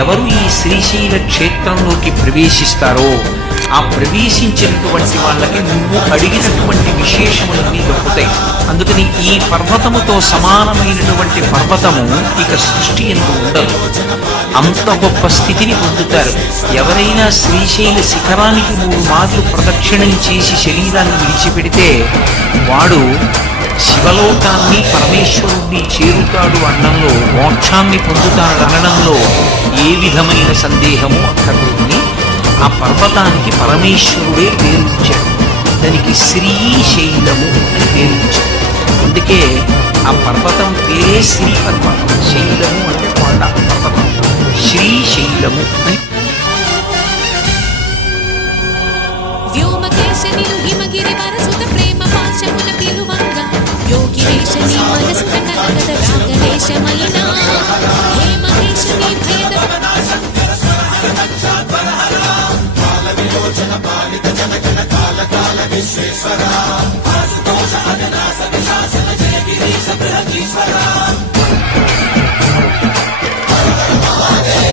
ఎవరు ఈ శ్రీశైల క్షేత్రంలోకి ప్రవేశిస్తారో ఆ ప్రవేశించినటువంటి వాళ్ళకి నువ్వు అడిగినటువంటి విశేషములన్నీ దొరుకుతాయి. అందుకని ఈ పర్వతముతో సమానమైనటువంటి పర్వతము ఇక సృష్టి ఎందు ఉండదు. అంత గొప్ప స్థితిని పొందుతారు. ఎవరైనా శ్రీశైల శిఖరానికి 3 మార్లు ప్రదక్షిణం చేసి శరీరాన్ని విడిచిపెడితే వాడు శివలోకాన్ని పరమేశ్వరుణ్ణి చేరుతాడు అనడంలో, మోక్షాన్ని పొందుతాడు అనడంలో ఏ విధమైన సందేహము అక్కర్లేదని ఆ పర్వతానికి పరమేశ్వరుడే పేరుచ్చాడు. దానికి శ్రీశైలము అని పేరుచ్చాడు. అందుకే ఆ పర్వతం పేరే శ్రీ పర్వతం. శైలము అంటే కొండ, పర్వతం శ్రీశైలము అని. యోగిరేశని మనసు కనగద రాగదేశమైనా హే మహేశని